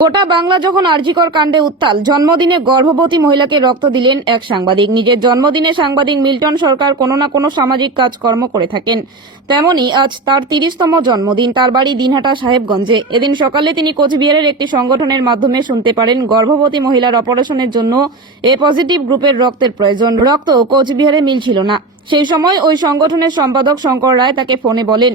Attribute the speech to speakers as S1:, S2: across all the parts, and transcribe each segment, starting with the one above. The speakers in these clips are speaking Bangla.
S1: গোটা বাংলা যখন আরজিকর কাণ্ডে উত্তাল, জন্মদিনে গর্ভবতী মহিলাকে রক্ত দিলেন এক সাংবাদিক। নিজের জন্মদিনে সাংবাদিক মিল্টন সরকার কোনো না কোনো সামাজিক কাজকর্ম করে থাকেন। তেমনি আজ তার তিরিশতম জন্মদিন, তার বাড়ি দিনহাটা, সাহেবগঞ্জে। এদিন সকালে তিনি কোচবিহারের একটি সংগঠনের মাধ্যমে শুনতে পারেন, গর্ভবতী মহিলার অপারেশনের জন্য এ পজিটিভ গ্রুপের রক্তের প্রয়োজন। রক্ত কোচবিহারে মিলছিল না। সেই সময় ওই সংগঠনের সম্পাদক শঙ্কর রায় তাকে ফোনে বলেন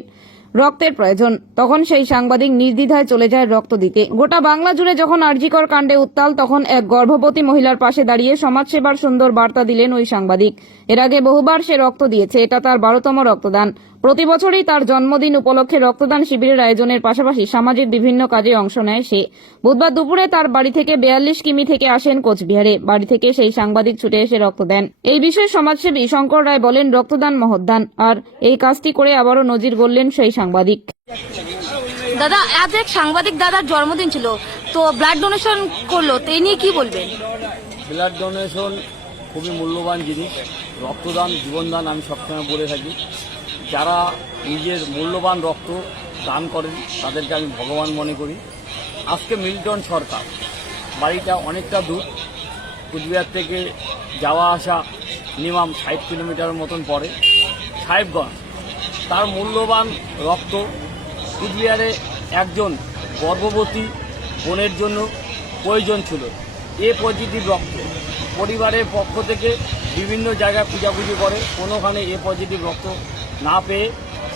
S1: রক্তের প্রয়োজন। তখন সেই সাংবাদিক নির্দ্বিধায় চলে যায় রক্ত দিতে। গোটা বাংলা জুড়ে যখন আরজিকর কাণ্ডে উত্তাল, তখন এক গর্ভবতী মহিলার পাশে দাঁড়িয়ে সমাজসেবার সুন্দর বার্তা দিলেন ওই সাংবাদিক। এর আগে বহুবার সে রক্ত দিয়েছে, এটা তার বারোতম রক্তদান। প্রতি বছরই তার জন্মদিন উপলক্ষে রক্তদান শিবিরের আয়োজনের পাশাপাশি সামাজিক বিভিন্ন কাজে অংশ নেয় সে। বুধবার দুপুরে তার বাড়ি থেকে বেয়াল্লিশ কিমি থেকে আসেন কোচবিহারে। বাড়ি থেকে সেই সাংবাদিক ছুটে এসে রক্ত দেন। এই বিষয়ে সমাজসেবী শঙ্কর রায় বলেন রক্তদান মহদান আর এই কাজটি করে আবারও নজির গড়লেন সেই সাংবাদিক।
S2: দাদা আজ এক সাংবাদিক দাদার জন্মদিন ছিল তো ব্লাড ডোনেশন করল তো এই নিয়ে কি বলবেন?
S3: ব্লাড ডোনেশন খুবই মূল্যবান জিনিস। রক্তদান জীবনদান আমি সবসময় বলে থাকি। যারা নিজের মূল্যবান রক্ত দান করেন, তাদেরকে আমি ভগবান মনে করি। আজকে মিল্টন সরকার, বাড়িটা অনেকটা দূর। কুচবিহার থেকে যাওয়া আসা মিনিমাম ষাট কিলোমিটার মতন পড়ে। সাহেবগঞ্জ, তার মূল্যবান রক্ত কুচবিহারে একজন গর্ভবতী বোনের জন্য প্রয়োজন ছিল। এ পজিটিভ রক্ত। পরিবারের পক্ষ থেকে বিভিন্ন জায়গায় পূজাপুজি করে, কোনোখানে এ পজিটিভ রক্ত না পেয়ে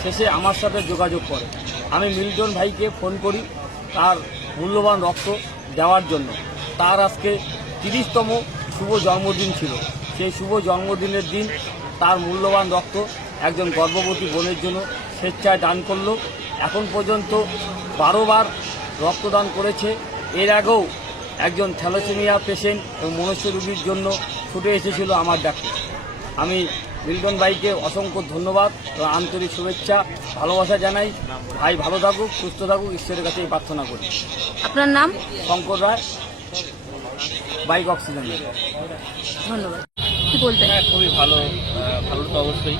S3: শেষে আমার সাথে যোগাযোগ করে। আমি মিল্টন ভাইকে ফোন করি তার মূল্যবান রক্ত দেওয়ার জন্য। তার আজকে তিরিশতম শুভ জন্মদিন ছিল। সেই শুভ জন্মদিনের দিন তার মূল্যবান রক্ত একজন গর্ভবতী বোনের জন্য স্বেচ্ছায় দান করল। এখন পর্যন্ত বারোবার রক্তদান করেছে। এর আগেও একজন থ্যালোসেমিয়া পেশেন্ট ও মনুষ্য রোগীর জন্য ছুটে এসেছিল আমার ডাকে আমি মিল্টন ভাইকে অসংখ্য ধন্যবাদ ও আন্তরিক শুভেচ্ছা ভালোবাসা জানাই। ভাই ভালো থাকুক সুস্থ থাকুক ঈশ্বরের কাছে প্রার্থনা করি। আপনার নাম? Shankar Roy bike oxygen.
S2: ধন্যবাদ। কি হ্যাঁ
S4: খুবই ভালো ভালো তো অবশ্যই।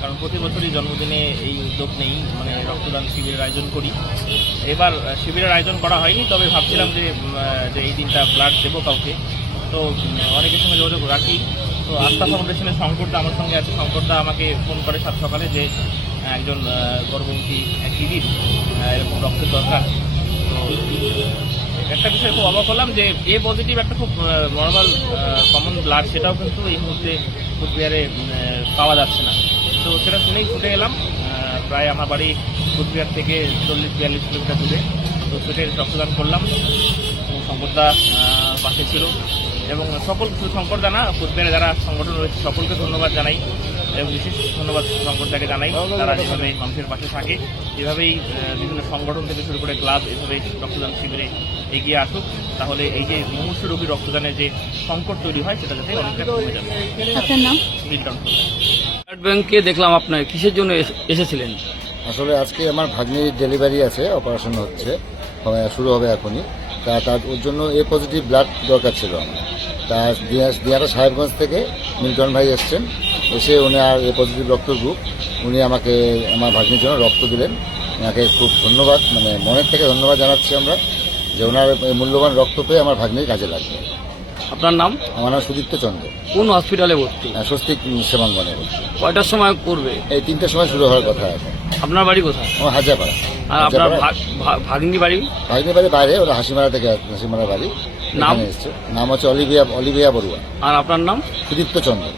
S4: কারণ প্রতি বছরই জন্মদিনে এই উদ্যোগ নেই মানে রক্তদান শিবিরের আয়োজন করি। এবার শিবিরের আয়োজন করা হয়নি তবে ভাবছিলাম যে যে এই দিনটা ব্লাড দেবো কাউকে। তো অনেকের সঙ্গে যোগাযোগ রাখি। তো আস্থা ফাউন্ডেশনের শঙ্করদা আমার সঙ্গে আছে। শঙ্করদা আমাকে ফোন করে সাত সকালে যে একজন গর্ভবতী এক এরকম রক্তের দরকার। তো একটা বিষয় খুব অবাক হলাম যে এ পজিটিভ একটা খুব নর্মাল কমন ব্লাড সেটাও কিন্তু এই মুহূর্তে কুচবিহারে পাওয়া যাচ্ছে না। তো সেটা শুনেই ছুটে এলাম। প্রায় আমার বাড়ি কুচবিহার থেকে চল্লিশ বিয়াল্লিশ কিলোমিটার দূরে। তো ছুটে রক্তদান করলাম। আহ, পাশে ছিল। এবং সকল শুধু শঙ্করদা না কুচবিহারে যারা সংগঠন রয়েছে সকলকে ধন্যবাদ জানাই এবং বিশেষ ধন্যবাদ শঙ্করদাকে জানাই। তারা যেভাবে মানুষের পাশে থাকে এভাবেই বিভিন্ন সংগঠন থেকে শুরু করে ক্লাব এভাবে রক্তদান শিবিরে এগিয়ে আসুক। তাহলে এই যে মুমূর্ষ রোগী রক্তদানের যে সংকট তৈরি হয় সেটা যাতে অনেকটা কমে যাবে
S5: ব্লাড ব্যাংকে দেখলাম আপনার কিসের জন্য এস- এসেছিলেন?
S6: আসলে আজকে আমার ভাগ্নির ডেলিভারি আছে অপারেশন হচ্ছে। শুরু হবে এখনই। তা তার ওর জন্য এ পজিটিভ ব্লাড দরকার ছিল। আমার তা দিয়া- দিয়াটা সাহেবগঞ্জ থেকে মিল্টন ভাই এসছেন। এসে উনি আর এ পজিটিভ রক্ত গ্রুপ উনি আমাকে আমার ভাগ্নির জন্য রক্ত দিলেন। ওনাকে খুব ধন্যবাদ মানে মনের থেকে ধন্যবাদ জানাচ্ছি আমরা যে ওনার মূল্যবান রক্ত পেয়ে আমার ভাগ্নির কাজে লাগবে আপনার নাম? আমার নাম সুদীপ্ত চন্দ্র।
S2: কোন হসপিটালে ভর্তি?
S6: আহ, স্বস্তিক সেবাঙ্গনে
S2: কয়টার সময় করবে?
S6: এই তিনটের সময় শুরু হওয়ার কথা এখন
S2: আপনার বাড়ি কোথায়? আমার হাজারপাড়া। আর আপনার ভাগ- ভা- ভাগ্নি বাড়ি?
S6: ভাগ্নের বাড়ি বাইরে ওরা হাসিমারা থেকে হাসিমারা বাড়ি। নাম? এখানে এসছে। নাম হচ্ছে অলিভিয়া অলিভিয়া বড়ুয়া। আর আপনার নাম? সুদীপ্ত চন্দ্র।